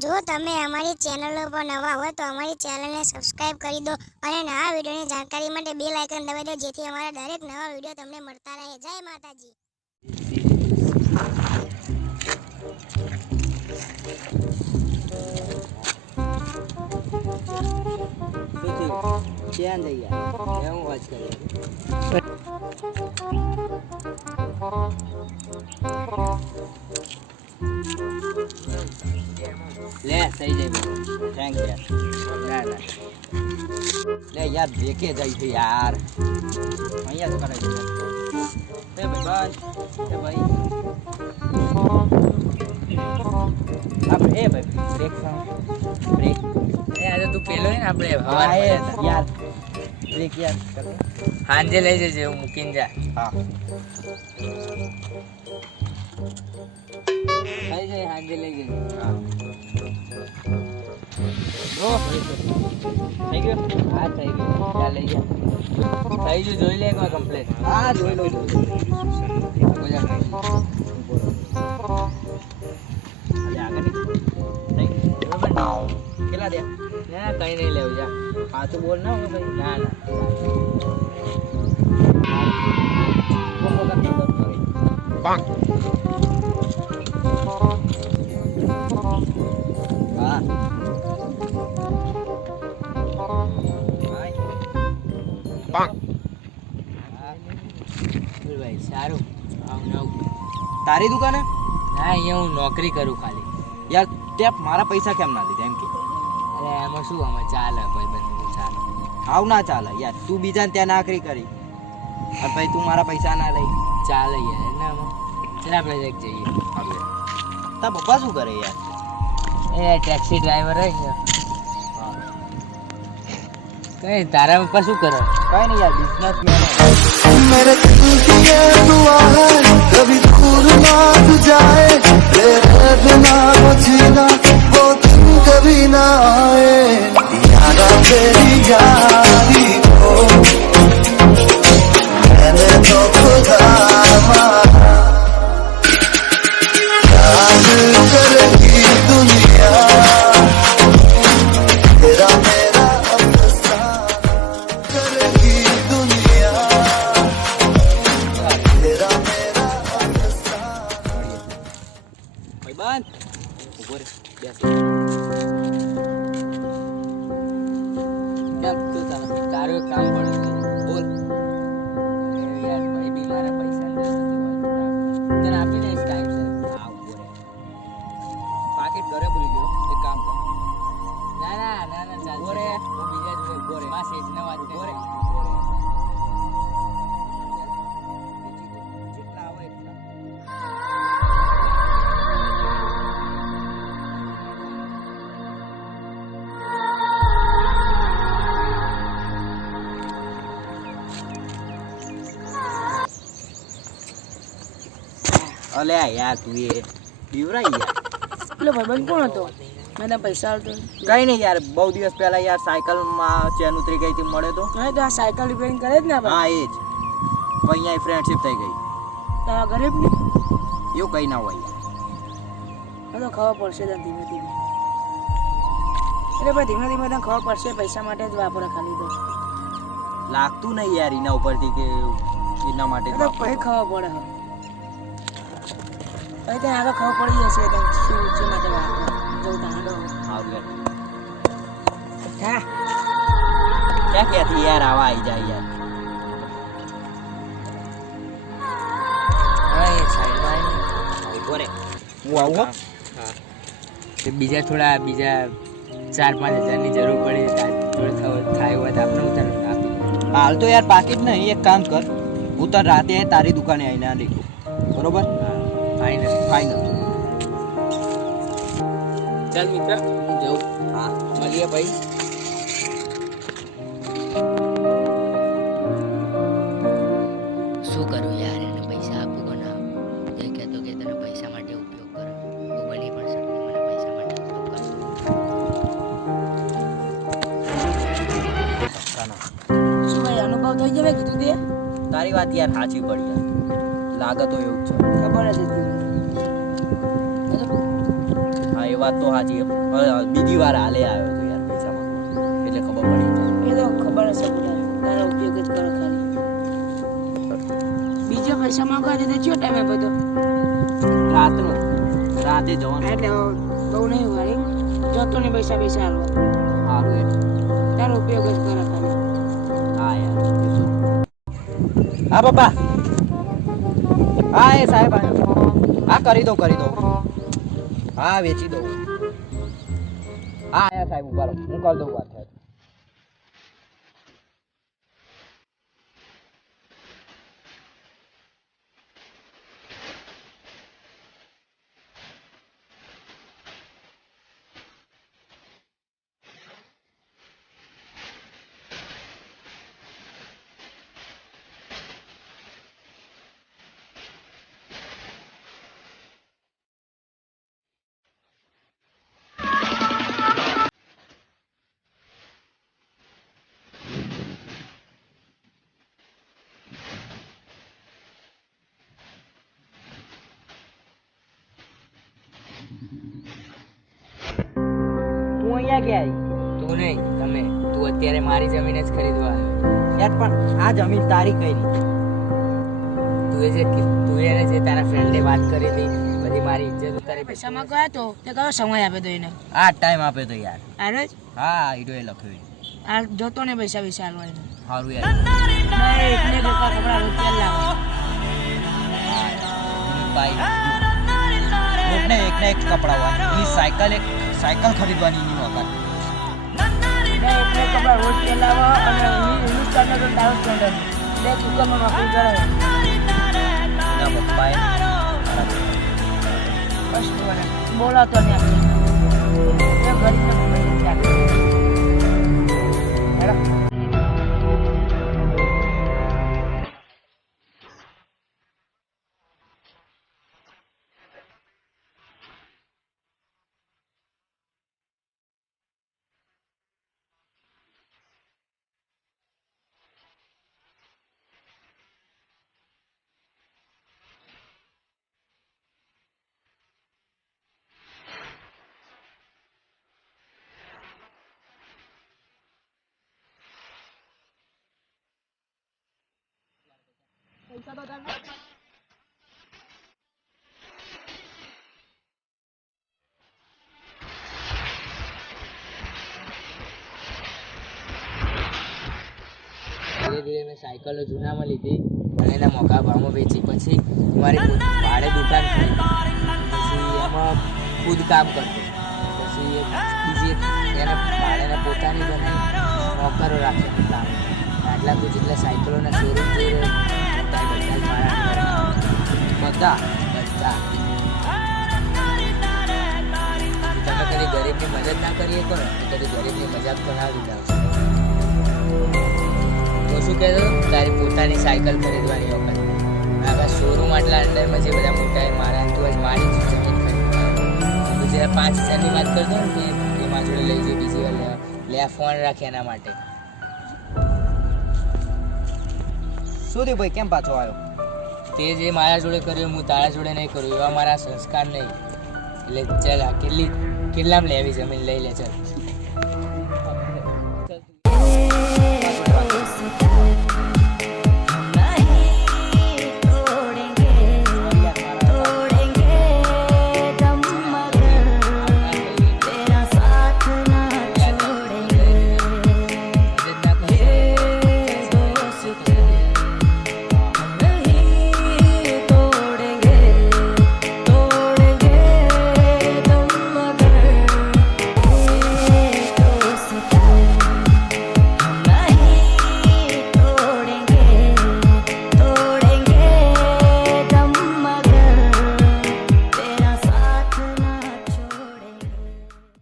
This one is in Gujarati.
જો તમે અમારી ચેનલ પર નવા હોય તો અમારી ચેનલને સબસ્ક્રાઇબ કરી દો અને નવા વિડીયોની જાણકારી માટે બેલ આઇકન દબાવી દો, જેથી અમારા દરેક નવા વીડિયો તમને મળતા રહે. જય માતાજી. લે થઈ જાય બાબુ થેન્ક યુ ના ના. લે યાર દેખે જાય છે યાર. અહીંયા જ કરે છે એ ભાઈ એ ભાઈ. આપણે એ ભાઈ બ્રેક બ્રેક એ આજે તું પેલો ને આપણે હા એ યાર. બ્રેક યાર. સાંજે લઈ જજે હું મૂકીને જા. હા. થઈ જાય સાંજે લઈ જજે હા બ્રો થઈ ગયો હા થઈ ગયો ત્યાં લઈ જા થઈ ગયું જોઈ લે એકવાર કમ્પ્લેટ હા જોઈ લો જોઈ લો બોલા આજે આગળ નહીં. થઈ ગયું બરોબર ને કેટલા દે ના કઈ નહીં લેવું જા હા તો બોલ ના હવે ભાઈ ના ના કોકો બોલ ભાઈ સારું. તારી દુકાને? ના અહીંયા હું નોકરી કરું ખાલી. યાર તે મારા પૈસા કેમ ના લીધા એમ કે? અરે એમાં શું અમે ચાલે ભાઈ બંધ ચાલે. આવ ના ચાલે. યાર તું બીજાને ત્યાં નાકરી કરી. અને ભાઈ તું મારા પૈસા ના લઈ. ચાલે યાર આમાં. ચાલ આપણે જઈએ. તા પપ્પા શું કરે યાર? એ ટેક્સી ડ્રાઈવર હે અહીંયા કઈ તારા પપ્પા શું કરે? કઈ નહીં યાર બિઝનેસ મેરે તુજે કભી દૂર ના તુ જાએ તેરે બિના વો કભી ના આએ યાદ તેરી યાદ ઊભો રે બેસ. કેમ તું તારે કામ પડે બોલ. યાર ભાઈ બી મારા પૈસા તને આપી દઈશ ટાઈમ છે. હા ઊભો રે પાકીટ ઘરે ભૂલી ગયો. એક કામ કર. ના ના ના ના ચાલ ઊભો રે. હું બીજા જ ઊભો રે. માં શેઠને વાત ઊભો અલે યાર તું એ બીવરાઈ યાર. પેલો ભાઈબંધ કોણ હતો? મેં તને પૈસા આવતો કઈ નહીં યાર બહુ દિવસ પહેલા યાર સાયકલમાં ચેન ઉતરી ગઈ હતી મળે તો. હા તો આ સાયકલ રિપેરિંગ કરે જ ને હા એ જ. પણ અહીંયા ફ્રેન્ડશિપ થઈ ગઈ. તારા ગરીબ ને? એવું કઈ ના હોય યાર. તો ખબર પડશે તને ધીમે ધીમે. એટલે ભાઈ ધીમે ધીમે તને ખબર પડશે પૈસા માટે જ વાપરે ખાલી તો. લાગતું નહીં યાર એના ઉપરથી કે એના માટે તો. પછી ખબર પડે હવે પછી તને આગળ ખબર પડી જશે તને શું છે માટે વાપરે જવું તાંડો સારું યાર હા ક્યાં ક્યાંથી યાર આવા આવી જાય યાર હા એ સાઈડમાં આવીને ઊભો રે હું આવું હો હા તે બીજા થોડા બીજા ચાર પાંચ હજારની જરૂર પડી તો થોડું થવું- થાય હોય તો આપણે ઉતાર આપી દઉં. હાલ તો યાર પાકીટ નહીં એક કામ કર હું તને રાતે તારી દુકાને આવીને આ લીધું બરોબર હા ફાઇનલ ફાઇનલ ચાલ મિત્ર હું જાઉં. હા મળીએ ભાઈ. શું કરું યાર એને પૈસા આપું કે ના એ કહેતો કે તને પૈસા માટે ઉપયોગ કરો. હું બની પણ શકે મને પૈસા માટે ઉપયોગ કરતો શું ભાઈ અનુભવ થઈ જાય કીધું તે? તારી વાત યાર સાચી પડી યાર. લાગે એવું છે. હા એ વાત તો સાચી બીજી વાર હાલે આવ્યો તો યાર પૈસામાં. એટલે ખબર પડી એ તો ખબર હશે તારો ઉપયોગ જ કરો ખાલી. બીજા પૈસામાં દે તો ચો ટાઈમે બધો? રાતનો. રાતે જવાનું. એટલે બહુ નહીં વાળી જતો નહીં પૈસા પૈસા હાલવા. સારું એ તારો ઉપયોગ જ કરો ખાલી. હા યાર. હા પપ્પા. હા, એ સાહેબ. હા. કરી દો કરી દો. હા, વેચી દો. હા સાહેબ, ઊભા રહો. હું કરી દઉં વાત. ક્યાં આવી તું નહીં તમે. તું અત્યારે મારી જમીન જ ખરીદવા આવ્યો. યાર પણ આ જમીન તારી કઈ નહીં તું જે તું એને જે તારા ફ્રેન્ડે વાત કરી હતી બધી મારી ઇજ્જત ઉતારી પૈસા માંગવા તો? તે કયો સમય આપે તો એને? આ ટાઈમ આપે તો યાર. આરે હા હા એ લખ્યું આ જતો ને પૈસા વિશે હાલવા એને સારું યાર. એકને એક કપડા કપડા તેલ લાવો એકને એકને એક કપડા હોય. એની સાયકલ એક સાયકલ ખરીદવાની એની વખત બે એકને ધીરે ધીરે મેં સાયકલો જૂનામાં લીધી અને એના મોંઘા ભાવમાં વેચી પછી મારી ભાડે દુકાન પછી એમાં ખુદ કામ કરતો. પછી બીજી એને ભાડેને પોતાની બનાવી નોકરો રાખે. કામ આટલા તો જેટલા સાયકલોના શોરૂમ રહ્યા બધા બધા. મારા તમે કદી ગરીબની મદદ ના કરીએ તો કદી ગરીબની મજાક તો ના લીધા તો શું કહેતો તારી પોતાની સાયકલ ખરીદવાની વખત. આગળ શોરૂમ આટલા અંદરમાં જે બધા મોટા એ મારા તું આજ મારી જમીન ખરીદવા તો જરા પાંચ હજારની વાત કરતો ને કે એમાં જોડે લઈ જઈ બીજી લે ફોન રાખે એના માટે. શું થયું ભાઈ? કેમ પાછો આવ્યો? તે જે મારા જોડે કર્યું, હું તારા જોડે નહીં કરું, એવા મારા સંસ્કાર નહીં. એટલે ચાલ કેટલી કેટલામ લેવી જમીન લઈ લે, ચાલ.